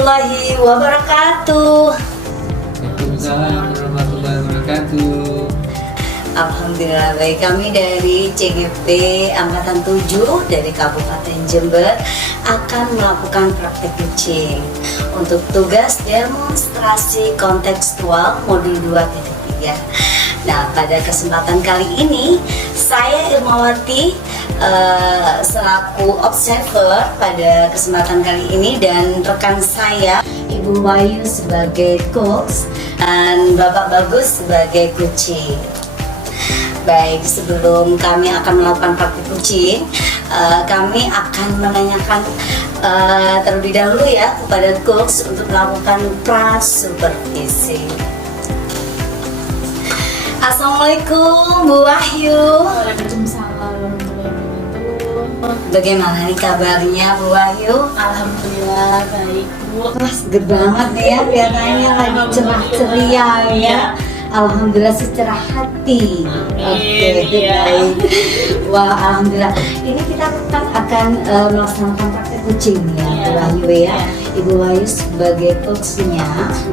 warahmatullahi wabarakatuh. Waalaikumsalam warahmatullahi wabarakatuh. Alhamdulillah baik, kami dari CGP Angkatan 7 dari Kabupaten Jember akan melakukan praktek kucing untuk tugas demonstrasi kontekstual modul 2.3. Nah, pada kesempatan kali ini saya Irmawati selaku observer pada kesempatan kali ini, dan rekan saya Ibu Wahyu sebagai coach dan Bapak Bagus sebagai kucing. Baik, sebelum kami akan melakukan praktik kucing, kami akan menanyakan terlebih dahulu ya kepada coach untuk melakukan pra-supervisi. Assalamualaikum Bu Wahyu. Waalaikumsalam warahmatullahi wabarakatuh. Bagaimana nih kabarnya Bu Wahyu? Alhamdulillah baik Bu. Seger banget nih ya, kelihatannya lagi cerah ceria ya. Alhamdulillah secara hati. Oke, iya. baik. Wah, alhamdulillah. Ini kita akan melaksanakan praktek kucing ya, Bu Wahyu ya. Ibu Wahyu sebagai coachnya.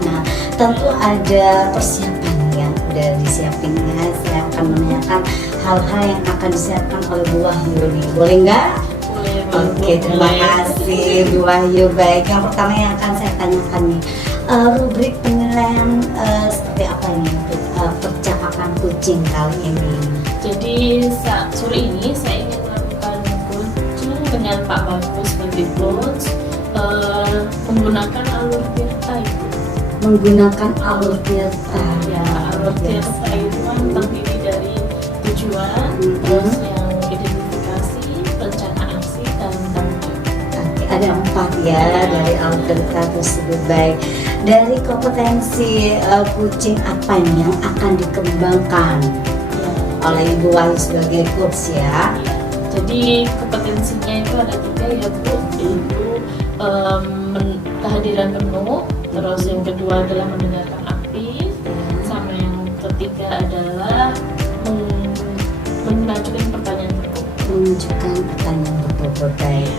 Nah, tentu ada persiapan yang udah disiapinnya. Saya akan menanyakan hal-hal yang akan disiapkan oleh Bu Wahyu nih. Boleh nggak? Boleh, Oke, terima kasih Bu Wahyu. Baik, yang pertama yang akan saya tanyakan nih, rubrik penilaian seperti apa ini untuk percakapan kucing kali ini? Jadi sore ini saya ingin melakukan coaching dengan Pak Bagus sebagai coach, menggunakan alur tirta itu. Menggunakan alur tirta. Ya, alur tirta itu kan terdiri dari tujuan, terus yang identifikasi, rencana aksi, dan tanggung jawab. Ada 4 ya dari alur tirta tersebut. Baik, dari kompetensi kucing apa nih yang akan dikembangkan oleh Ibu Wahyu sebagai coach ya? Jadi kompetensinya itu ada 3 ya Bu, yaitu kehadiran penuh, terus yang kedua adalah mendengarkan aktif, sama yang ketiga adalah mengajukan pertanyaan tertutup. Menunjukkan pertanyaan tertutup. Baik,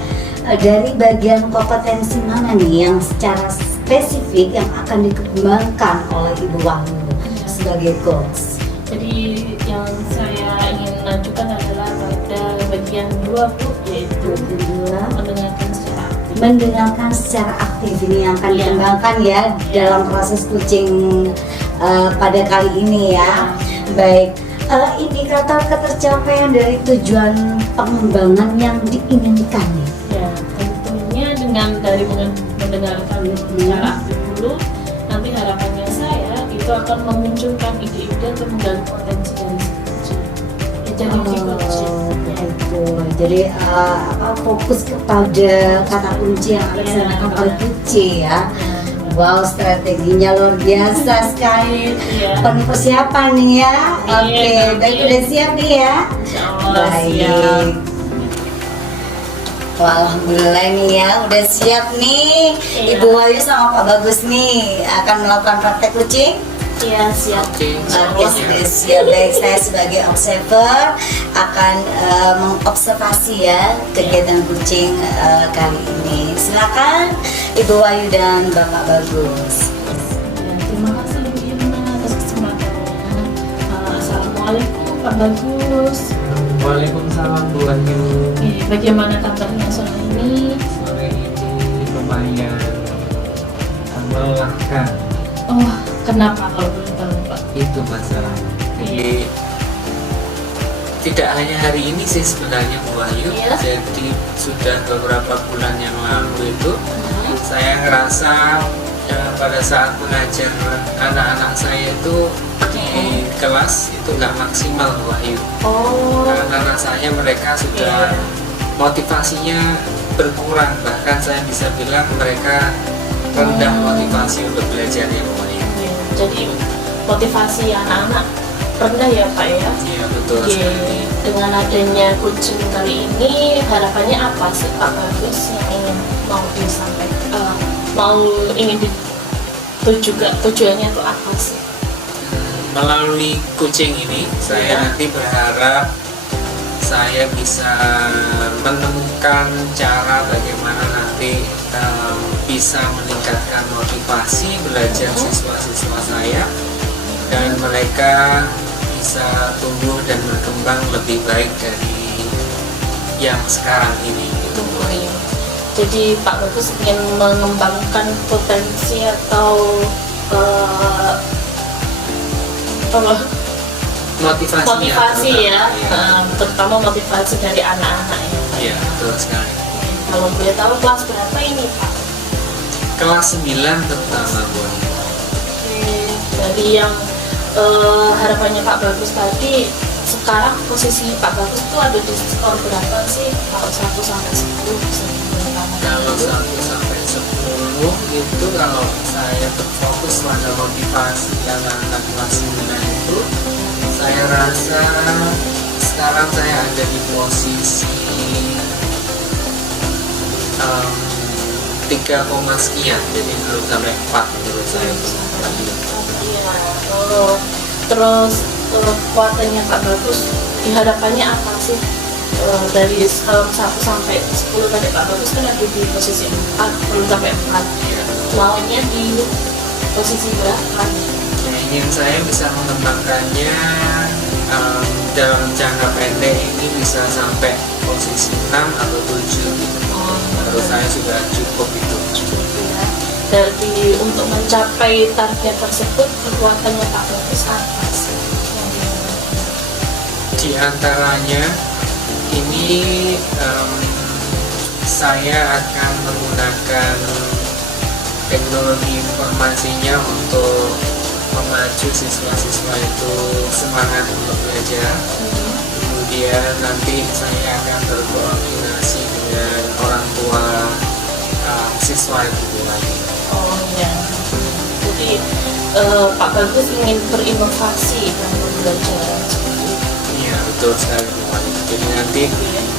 dari bagian kompetensi mana nih yang secara spesifik yang akan dikembangkan oleh Ibu Wahyu sebagai coach? Jadi yang saya ingin ajukan adalah pada bagian 2 Bu, yaitu mendengarkan secara aktif. Mendengarkan secara aktif ini yang akan dikembangkan ya dalam proses kucing pada kali ini ya. Baik, indikator ketercapaian dari tujuan pengembangan yang diinginkan nih. Ya, tentunya dengan dari mendengarkan secara aktif dulu, nanti harapannya saya itu akan memunculkan ide-ide untuk menggali potensi dari si kucing. Jadi Itu. Jadi fokus kepada kata kunci yang akan disampaikan oleh kucing ya. Wow, strateginya luar biasa sekali. Penuh persiapan nih ya. Oke, baik, udah siap nih ya. Baik. Wah, alhamdulillah nih ya, udah siap nih. Ibu Wahyu sama Pak Bagus nih akan melakukan praktek kucing. Iya, siap. Oke, siap. Baik, saya sebagai observer akan mengobservasi ya kegiatan kucing kali ini. Silakan Ibu Wahyu dan Bapak Bagus. Ya, terima kasih Bu Irma atas kesempatannya. Assalamualaikum Pak Bagus. Waalaikumsalam Bu Wahyu. Bagaimana kabarnya sore ini? Sore ini lumayan melelahkan. Oh, kenapa kalau boleh tahu Pak? Itu masalahnya. Jadi tidak hanya hari ini sih sebenarnya Bu Wahyu. Iya. Jadi sudah beberapa bulan yang lalu itu saya ngerasa pada saat mengajar anak-anak saya itu di kelas itu nggak maksimal Bu Wahyu. Oh, Anak-anak saya mereka sudah motivasinya berkurang, bahkan saya bisa bilang mereka rendah motivasi untuk belajarnya Bu Wahyu. jadi motivasi anak-anak rendah ya Pak ya? Iya betul Oke, sekali. dengan adanya kucing kali ini harapannya apa sih Pak Bagus yang ingin mau disampaikan, ingin tujuannya itu apa sih? Melalui kucing ini saya nanti berharap saya bisa menemukan cara bagaimana nanti bisa meningkatkan motivasi belajar siswa-siswa saya dan mereka bisa tumbuh dan berkembang lebih baik dari yang sekarang ini. Jadi Pak Bagus ingin mengembangkan potensi atau motivasi ya, terutama motivasi dari anak-anak ya. Iya, betul sekali. Kalau boleh tahu kelas berapa ini Pak? Kelas 9 terutama Bu. Dari yang harapannya Pak Bagus tadi, sekarang posisi Pak Bagus itu ada di skor berapa sih? Kalau 1 sampai 10 bisa diberitakan. Kalau 1 sampai 10 itu kalau saya berfokus pada motivasi anak-anak kelas 9 itu, saya rasa sekarang saya ada di posisi 3, sekian, jadi belum sampai 4 menurut saya. Iya. Terus kekuatannya Pak Bagus, diharapannya apa sih? Dari 1 sampai 10 tadi Pak Bagus kan ada di posisi 4, belum sampai 4. Maunya di posisi berapa? Ingin saya bisa mengembangkannya dalam jangka pendek ini bisa sampai posisi 6 atau 7 gitu. Menurut saya sudah cukup itu. Ya. Jadi untuk mencapai target tersebut kekuatannya Pak Bagus apa sih? Di antaranya ini saya akan menggunakan teknologi informasinya untuk memacu siswa-siswa itu semangat untuk belajar. Kemudian nanti saya akan berkoordinasi dengan orang tua siswa itu lagi. Oh ya. Jadi Pak Bagus ingin berinovasi dalam pembelajaran. Iya betul sekali Bu Wali. Jadi nanti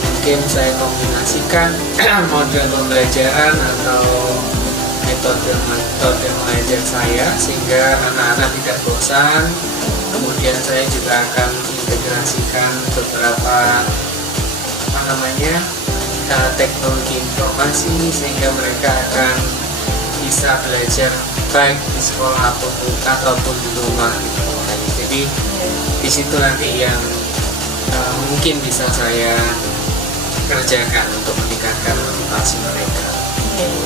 mungkin saya kombinasikan model pembelajaran atau metode mengajar saya sehingga anak-anak tidak bosan. Kemudian saya juga akan integrasikan beberapa teknologi informasi sehingga mereka akan bisa belajar baik di sekolah ataupun di rumah gitu. Jadi di situ nanti yang mungkin bisa saya kerjakan untuk meningkatkan motivasi mereka.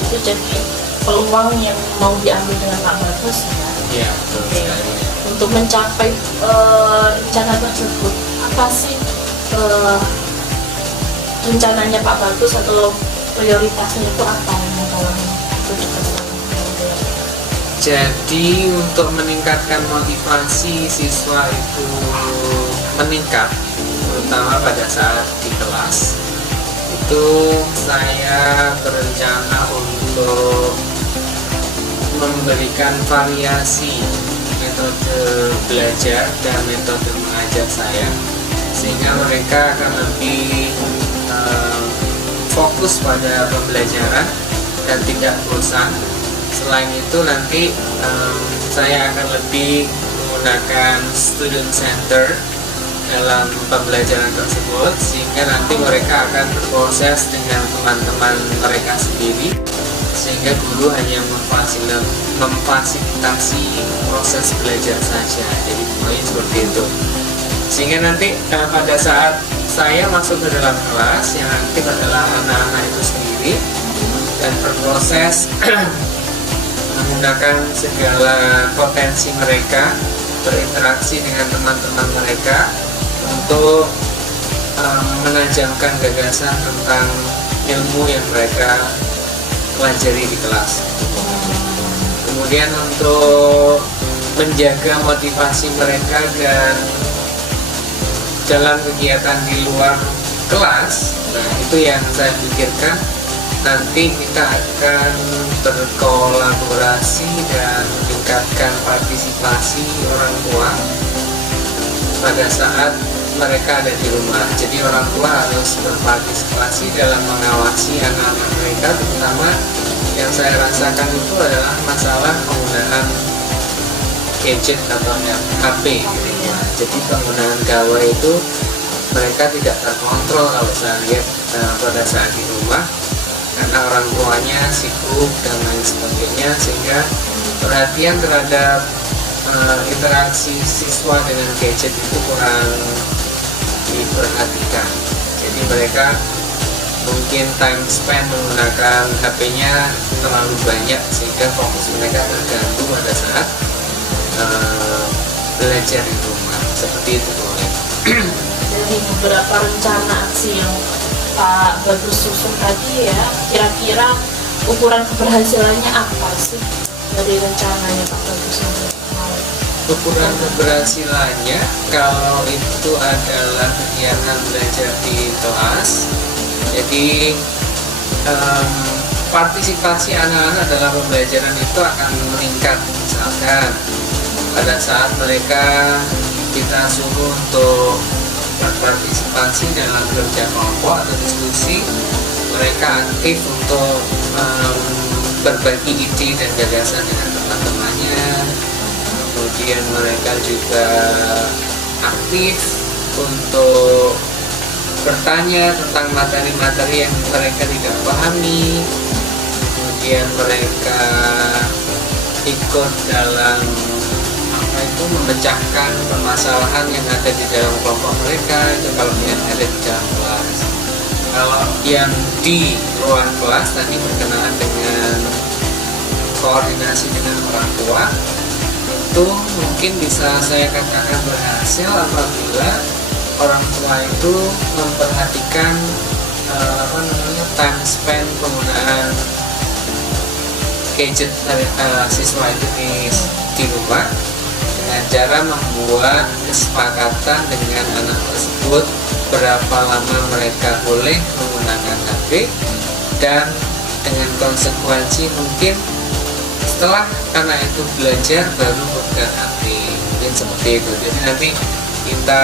Itu jadi peluang yang mau diambil dengan Pak Bagus ya. Iya betul sekali. Untuk mencapai rencana tersebut, apa sih rencananya Pak Bagus atau prioritasnya itu apa dalam proyek tersebut? Jadi untuk meningkatkan motivasi siswa itu meningkat, terutama pada saat di kelas, itu saya berencana untuk memberikan variasi metode belajar dan metode mengajar saya, sehingga mereka akan lebih fokus pada pembelajaran dan tidak bosan. Selain itu nanti saya akan lebih menggunakan student center dalam pembelajaran tersebut sehingga nanti mereka akan berproses dengan teman-teman mereka sendiri sehingga guru hanya memfasilitasi proses belajar saja. Jadi pokoknya seperti itu sehingga nanti pada saat saya masuk ke dalam kelas yang aktif adalah anak-anak itu sendiri dan berproses menggunakan segala potensi mereka, berinteraksi dengan teman-teman mereka untuk menajamkan gagasan tentang ilmu yang mereka pelajari di kelas. Kemudian untuk menjaga motivasi mereka dan dalam kegiatan di luar kelas, nah itu yang saya pikirkan. Nanti kita akan berkolaborasi dan meningkatkan partisipasi orang tua pada saat mereka ada di rumah. Jadi orang tua harus berpartisipasi dalam mengawasi anak-anak mereka, terutama yang saya rasakan itu adalah masalah penggunaan gadget atau HP. Jadi penggunaan gawai itu mereka tidak terkontrol kalau saya lihat pada saat di rumah, karena orang tuanya sibuk dan lain sebagainya, sehingga perhatian terhadap interaksi siswa dengan gadget itu kurang diperhatikan. Jadi mereka mungkin time spend menggunakan HP-nya terlalu banyak, sehingga fokus mereka terganggu pada saat belajar di rumah. Seperti itu boleh. Dari beberapa rencana aksi yang Pak Bagus susun tadi ya, kira-kira ukuran keberhasilannya apa sih dari rencananya Pak Bagus yang mau? Ukuran keberhasilannya, kalau itu adalah kegiatan belajar di kelas, jadi partisipasi anak-anak dalam pembelajaran itu akan meningkat. Misalkan pada saat mereka kita suruh untuk berpartisipasi dalam kerja kelompok atau diskusi, mereka aktif untuk berbagi ide dan gagasan dengan teman-temannya. Kemudian mereka juga aktif untuk bertanya tentang materi-materi yang mereka tidak pahami. Kemudian mereka ikut dalam memecahkan permasalahan yang ada di dalam kelompok mereka, itu kalau yang ada di dalam kelas. Kalau yang di luar kelas tadi berkenaan dengan koordinasi dengan orang tua, itu mungkin bisa saya katakan berhasil apabila orang tua itu memperhatikan time spend penggunaan gadget siswa itu di rumah, dengan cara membuat kesepakatan dengan anak tersebut berapa lama mereka boleh menggunakan HP, dan dengan konsekuensi mungkin setelah anak itu belajar baru pegang HP, mungkin seperti itu. Jadi nanti kita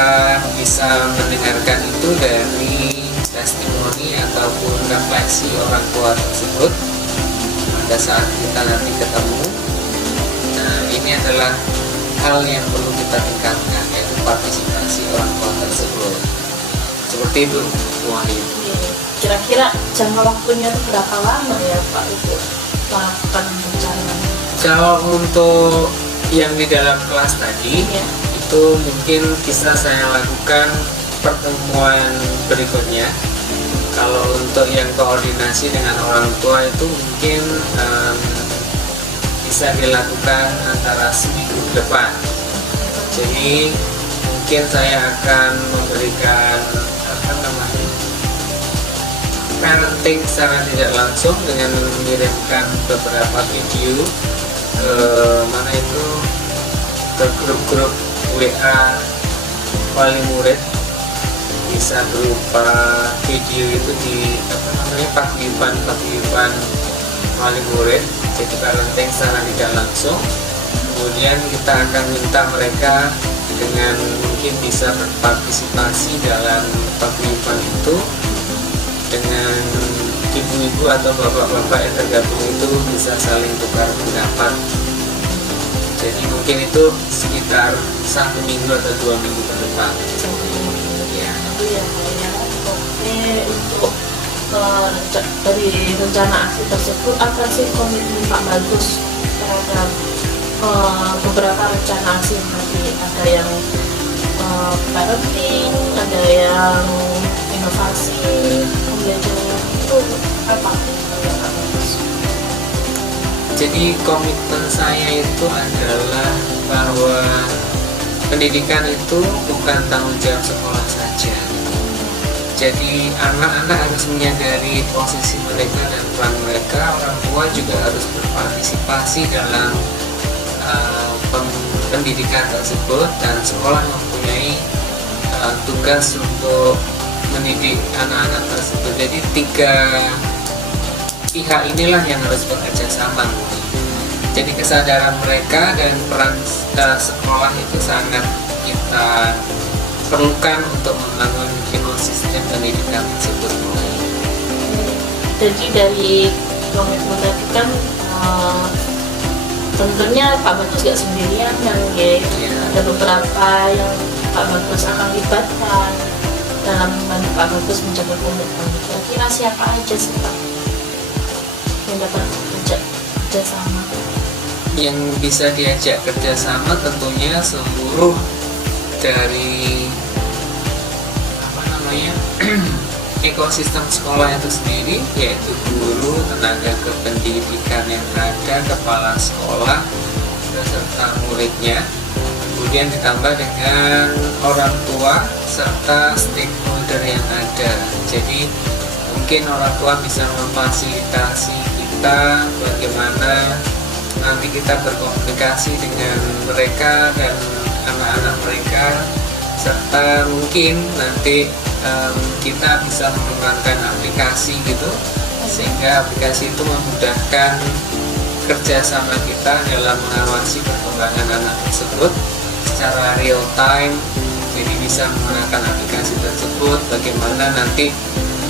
bisa mendengarkan itu dari testimoni ataupun refleksi orang tua tersebut pada saat kita nanti ketemu. Nah, ini adalah hal yang perlu kita tingkatkan, yaitu partisipasi orang tua tersebut. Seperti itu, Wahyu. Kira-kira jangka waktunya itu berapa lama ya Pak itu melakukan rencana? Kalau untuk yang di dalam kelas tadi, itu mungkin bisa saya lakukan pertemuan berikutnya. Kalau untuk yang koordinasi dengan orang tua itu mungkin bisa dilakukan antara seminggu ke depan. Jadi mungkin saya akan memberikan parenting secara tidak langsung dengan mengirimkan beberapa video mana itu ke grup-grup WA wali murid, bisa berupa video itu di paguyuban wali murid. Jadi parenting secara tidak langsung. Kemudian kita akan minta mereka dengan mungkin bisa berpartisipasi dalam paguyuban itu, dengan ibu-ibu atau bapak-bapak yang tergabung itu bisa saling tukar pendapat. Jadi mungkin itu sekitar 1 minggu atau 2 minggu ke depan. Ya. Oke, untuk dari rencana aksi tersebut, apa sih komitmen Pak Bagus terhadap beberapa rencana aksi yang tadi? Ada yang parenting, ada yang inovasi, pembelajaran, itu apa? Jadi komitmen saya itu adalah bahwa pendidikan itu bukan tanggung jawab sekolah saja. Jadi anak-anak harus menyadari posisi mereka dan peran mereka. Orang tua juga harus berpartisipasi dalam pendidikan tersebut, dan sekolah mempunyai tugas untuk mendidik anak-anak tersebut. Jadi 3 pihak inilah yang harus bekerja sama. Jadi kesadaran mereka dan peran sekolah itu sangat kita perlukan untuk membangun ekosistem pendidikan tersebut. Jadi dari komitmen tadi kan tentunya Pak Bagus gak sendirian kan, ada beberapa yang Pak Bagus akan libatkan. dalam membantu Pak Bagus menjaga komitmen. Kira-kira siapa aja sih Pak yang dapat kerjasama? Yang bisa diajak kerjasama tentunya seluruh dari apa namanya ekosistem sekolah itu sendiri, yaitu guru, tenaga kependidikan yang ada, kepala sekolah, beserta muridnya, kemudian ditambah dengan orang tua serta stakeholder yang ada. Jadi mungkin orang tua bisa memfasilitasi kita bagaimana nanti kita berkomunikasi dengan mereka dan anak-anak mereka, serta mungkin nanti kita bisa mengembangkan aplikasi gitu, sehingga aplikasi itu memudahkan kerjasama kita dalam mengawasi perkembangan anak tersebut secara real time. Jadi bisa menggunakan aplikasi tersebut, bagaimana nanti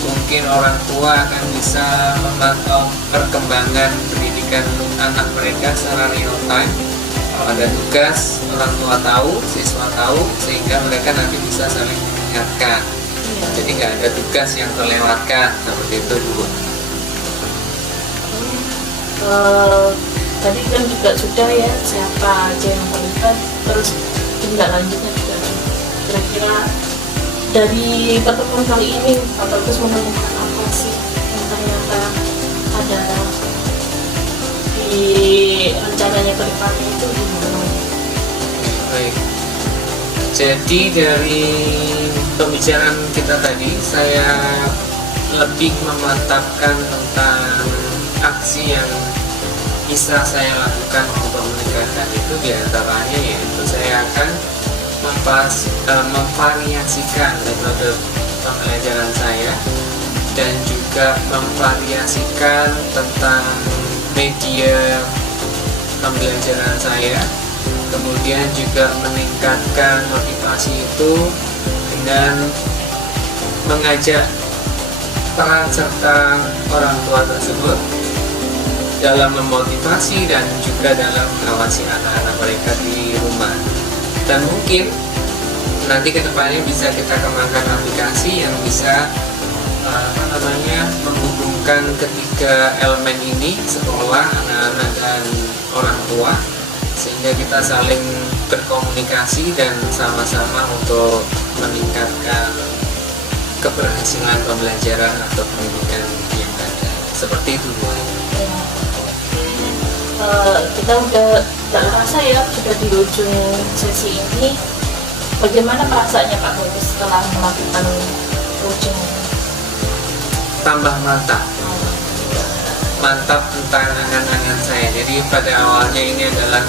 mungkin orang tua akan bisa memantau perkembangan pendidikan anak mereka secara real time. Kalau ada tugas, orang tua tahu, siswa tahu, sehingga mereka nanti bisa saling mengingatkan. Jadi nggak ada tugas yang terlewatkan, seperti itu dulu. Tadi kan juga sudah ya siapa aja yang terlibat, terus tindak lanjutnya juga. Kira-kira dari pertemuan kali ini Pak Bagus menemukan apa sih yang ternyata ada di rencananya ke depannya itu gimana? Baik. Jadi dari pembicaraan kita tadi, saya lebih memantapkan tentang aksi yang bisa saya lakukan untuk meningkatkan itu, diantaranya yaitu saya akan memvariasikan metode pembelajaran saya dan juga memvariasikan tentang media pembelajaran saya, kemudian juga meningkatkan motivasi itu dengan mengajak peran serta orang tua tersebut dalam memotivasi dan juga dalam mengawasi anak-anak mereka di rumah. Dan mungkin nanti kedepannya bisa kita kembangkan aplikasi yang bisa menghubungkan ketiga elemen ini, sekolah, anak-anak, dan orang tua, sehingga kita saling berkomunikasi dan sama-sama untuk meningkatkan keberhasilan pembelajaran atau pendidikan yang ada. Seperti itu, Bu. Kita udah gak terasa ya sudah di ujung sesi ini. Bagaimana perasaannya Pak Bagus setelah melakukan coaching? Tambah mantap tentang angan-angan saya. Jadi pada awalnya ini adalah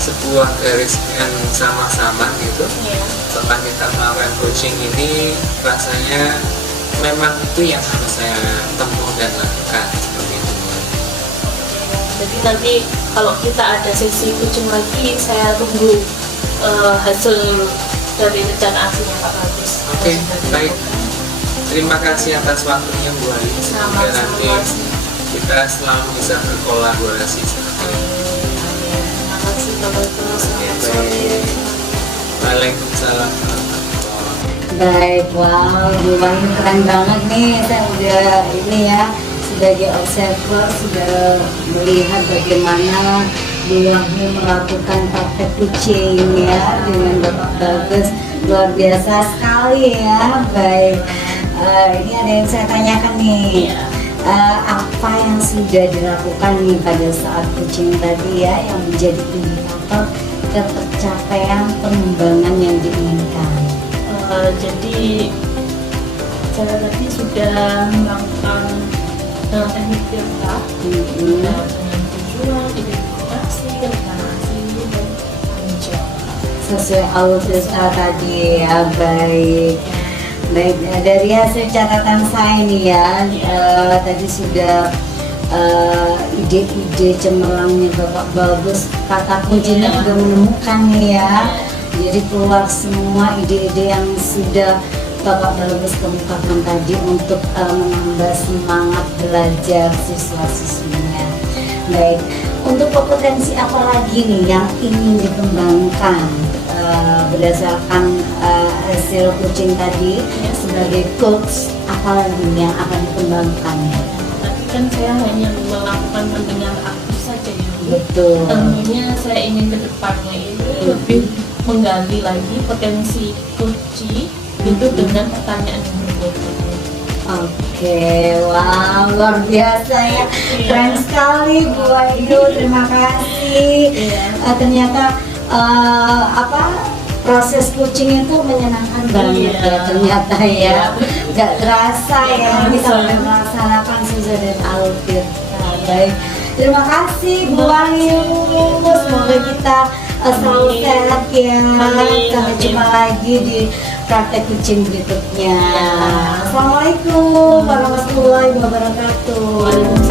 sebuah garis yang sama-sama gitu. Setelah kita melakukan coaching ini, rasanya memang itu yang harus saya tempuh dan lakukan, seperti itu. Jadi nanti kalau kita ada sesi coaching lagi, saya tunggu hasil dari rencana aksinya Pak Bagus. Oke, baik. Terima kasih atas waktunya Bu Ali. Semoga nanti kita selalu bisa berkolaborasi seperti ini. Terima kasih Pak Bagus. Waalaikumsalam. Baik, wow, Bu Wahyu keren banget nih. Saya udah ini ya, sebagai observer sudah melihat bagaimana Bu Wahyu melakukan praktek coaching ya dengan Bapak Bagus. Luar biasa sekali ya. Baik, ini ada yang saya tanyakan nih. Apa yang sudah dilakukan nih pada saat coaching tadi ya, yang menjadi indikator tercapaian pengembangan yang diinginkan? Jadi saya tadi sudah melakukan teknik filter dengan tujuan, identifikasi, reklamasi, dan penunjuk. Sesuai alutsista tadi ya. Baik, dari hasil catatan saya nih ya, tadi sudah ide-ide cemerlangnya Bapak Bagus, kata kuncinya juga menemukan nih ya. Jadi keluar semua ide-ide yang sudah Bapak Bagus kemukakan tadi untuk menambah semangat belajar siswa-siswinya. Baik, untuk kompetensi apa lagi nih yang ingin dikembangkan berdasarkan hasil coaching tadi sebagai coach apa lagi yang akan dikembangkan ya? Tapi kan saya hanya melakukan pendengar aktif saja ya Bu. Betul. Tentunya saya ingin ke depannya itu lebih menggali lagi potensi kunci itu dengan pertanyaan yang berbeda. Oke, wah luar biasa ya, keren sekali Bu Ayu, terima kasih. Ternyata proses coaching itu menyenangkan banget ya ternyata ya, nggak terasa ya kita udah melaksanakan Suza dan Alfir. Nah, baik, terima kasih Bu Ayu, semoga kita selalu sehat ya. Sampai jumpa lagi di praktek coaching berikutnya. Assalamualaikum warahmatullahi wabarakatuh.